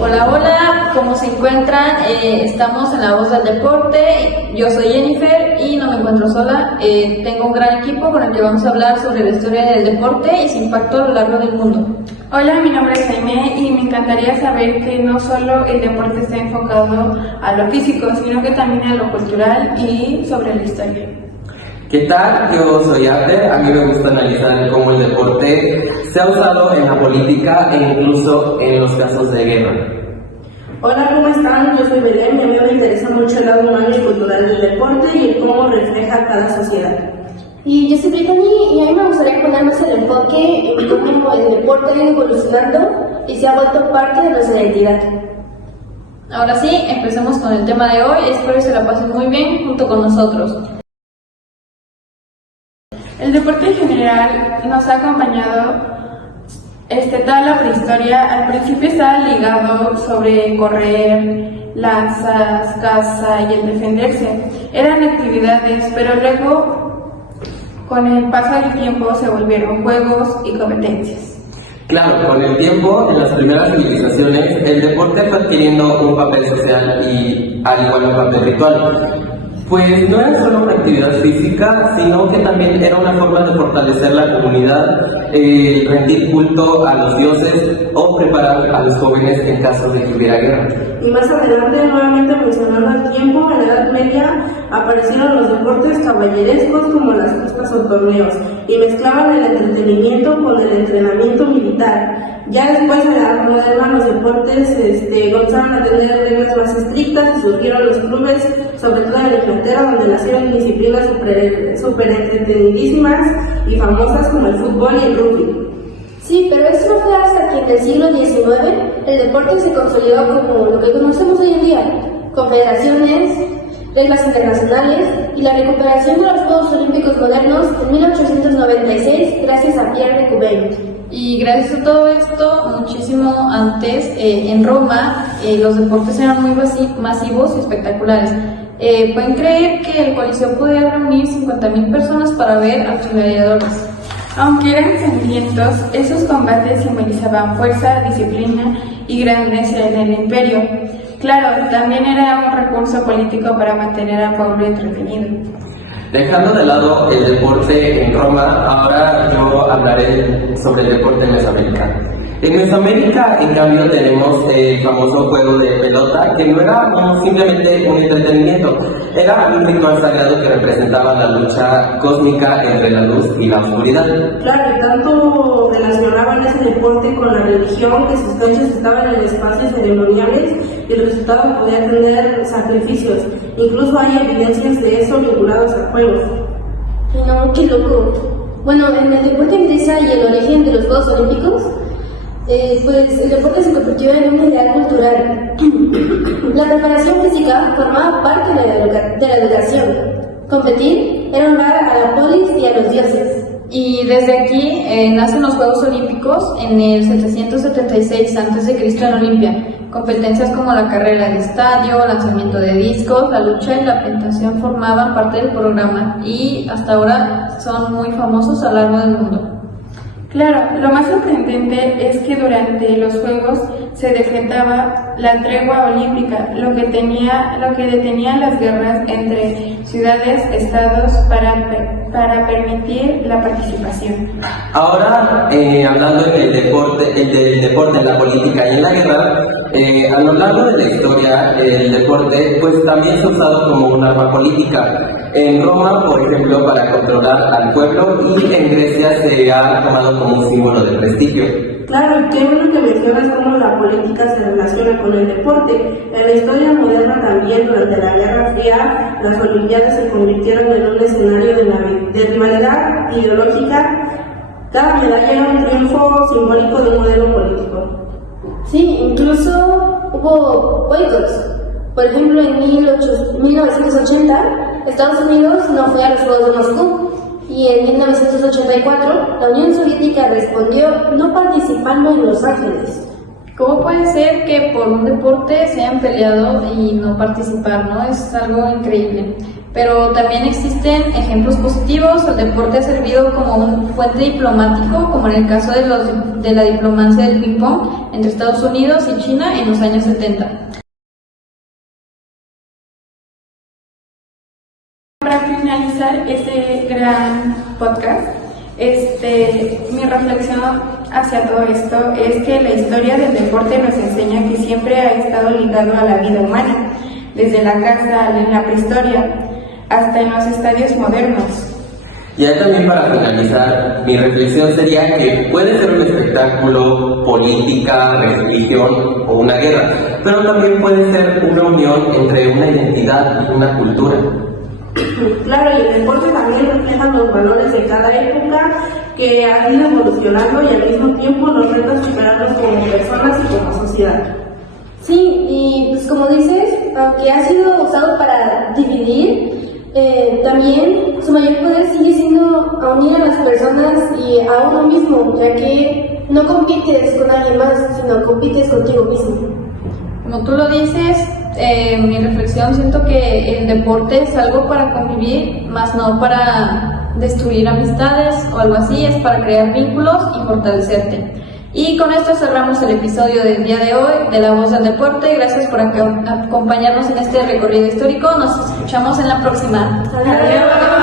Hola, hola, ¿cómo se encuentran? Estamos en La Voz del Deporte. Yo soy Jennifer y no me encuentro sola. Tengo un gran equipo con el que vamos a hablar sobre la historia del deporte y su impacto a lo largo del mundo. Hola, mi nombre es Jaime y me encantaría saber que no solo el deporte está enfocado a lo físico, sino que también a lo cultural y sobre la historia. ¿Qué tal? Yo soy Abder. A mí me gusta analizar cómo el deporte se ha usado en la política e incluso en los casos de guerra. Hola, ¿cómo están? Yo soy Belén y a mí me interesa mucho el lado humano y cultural del deporte y el cómo refleja cada sociedad. Y yo soy Brittany y a mí me gustaría poner más el enfoque en cómo el deporte ha ido evolucionando y se ha vuelto parte de nuestra identidad. Ahora sí, empecemos con el tema de hoy. Espero que se la pasen muy bien junto con nosotros. El deporte en general nos ha acompañado toda la prehistoria. Al principio estaba ligado sobre correr, lanzas, caza y el defenderse. Eran actividades, pero luego, con el paso del tiempo, se volvieron juegos y competencias. Claro, con el tiempo, en las primeras civilizaciones, el deporte fue adquiriendo un papel social y al igual un papel ritual. Pues no era solo una actividad física, sino que también era una forma de fortalecer la comunidad, rendir culto a los dioses o preparar a los jóvenes en caso de que hubiera guerra. Y más adelante, nuevamente mencionando el tiempo, en la Edad Media aparecieron los deportes caballerescos como las justas o torneos y mezclaban el entretenimiento con el entrenamiento militar. Ya después, en la Edad Moderna, los deportes comenzaron a tener reglas más estrictas y surgieron los clubes, sobre todo en Inglaterra, donde nacieron disciplinas súper entretenidísimas y famosas como el fútbol y el rugby. Sí, pero eso no fue hasta que en el siglo XIX el deporte se consolidó como lo que conocemos hoy en día: confederaciones, reglas internacionales y la recuperación de los Juegos Olímpicos modernos en 1896 gracias a Pierre de Coubertin. Y gracias a todo esto, muchísimo antes, en Roma, los deportes eran muy masivos y espectaculares. ¿Pueden creer que el Coliseo podía reunir 50.000 personas para ver a los gladiadores? Aunque eran sangrientos, esos combates simbolizaban fuerza, disciplina y grandeza en el imperio. Claro, también era un recurso político para mantener al pueblo entretenido. Dejando de lado el deporte en Roma, ahora yo hablaré sobre el deporte en Mesoamérica. En Mesoamérica, en cambio, tenemos el famoso juego de pelota, que no era simplemente un entretenimiento, era un ritual sagrado que representaba la lucha cósmica entre la luz y la oscuridad. Claro, y tanto relacionaban ese deporte con la religión que sus canchas estaban en espacios ceremoniales y el resultado podía tener sacrificios. Incluso hay evidencias de eso vinculados a juegos. Y no, qué loco. Bueno, en el deporte inglesa y el origen de los Juegos Olímpicos, pues el deporte se convirtió en un ideal cultural. La preparación física formaba parte de la educación. Competir era honrar a la polis y a los dioses. Y desde aquí nacen los Juegos Olímpicos en el 776 a.C. en Olimpia. Competencias como la carrera de estadio, lanzamiento de discos, la lucha y la pentación formaban parte del programa y hasta ahora son muy famosos a lo largo del mundo. Claro, lo más sorprendente es que durante los Juegos se decretaba la tregua olímpica, lo que detenía las guerras entre ciudades-estados para permitir la participación. Ahora, hablando del deporte en la política y en la guerra, a lo largo de la historia, el deporte pues también se ha usado como un arma política. En Roma, por ejemplo, para controlar al pueblo, y en Grecia se ha tomado como un símbolo de prestigio. Claro, y qué bueno que mencionas cómo la política se relaciona con el deporte. En la historia moderna también, durante la Guerra Fría, las Olimpiadas se convirtieron en un escenario de rivalidad ideológica. Cada medalla era un triunfo simbólico de un modelo político. Sí, incluso hubo boicots. Por ejemplo, en 1980, Estados Unidos no fue a los Juegos de Moscú. Y en 1984, la Unión Soviética respondió no participando en Los Ángeles. ¿Cómo puede ser que por un deporte se hayan peleado y no participar, no? Es algo increíble. Pero también existen ejemplos positivos. El deporte ha servido como un puente diplomático, como en el caso de la diplomacia del ping-pong entre Estados Unidos y China en los años 70. Para finalizar este gran podcast, mi reflexión hacia todo esto es que la historia del deporte nos enseña que siempre ha estado ligado a la vida humana, desde la casa en la prehistoria hasta en los estadios modernos. Ya también para finalizar, mi reflexión sería que puede ser un espectáculo, política, religión o una guerra, pero también puede ser una unión entre una identidad y una cultura. Claro, y el deporte también refleja los valores de cada época que han ido evolucionando y al mismo tiempo nos reta a superarnos como personas y como sociedad. Sí, y pues como dices, aunque ha sido usado para dividir, también su mayor poder sigue siendo a unir a las personas y a uno mismo, ya que no compites con alguien más, sino compites contigo mismo. Como tú lo dices, mi reflexión, siento que el deporte es algo para convivir, más no para destruir amistades o algo así, es para crear vínculos y fortalecerte. Y con esto cerramos el episodio del día de hoy de La Voz del Deporte. Gracias por acompañarnos en este recorrido histórico. Nos escuchamos en la próxima. Adiós.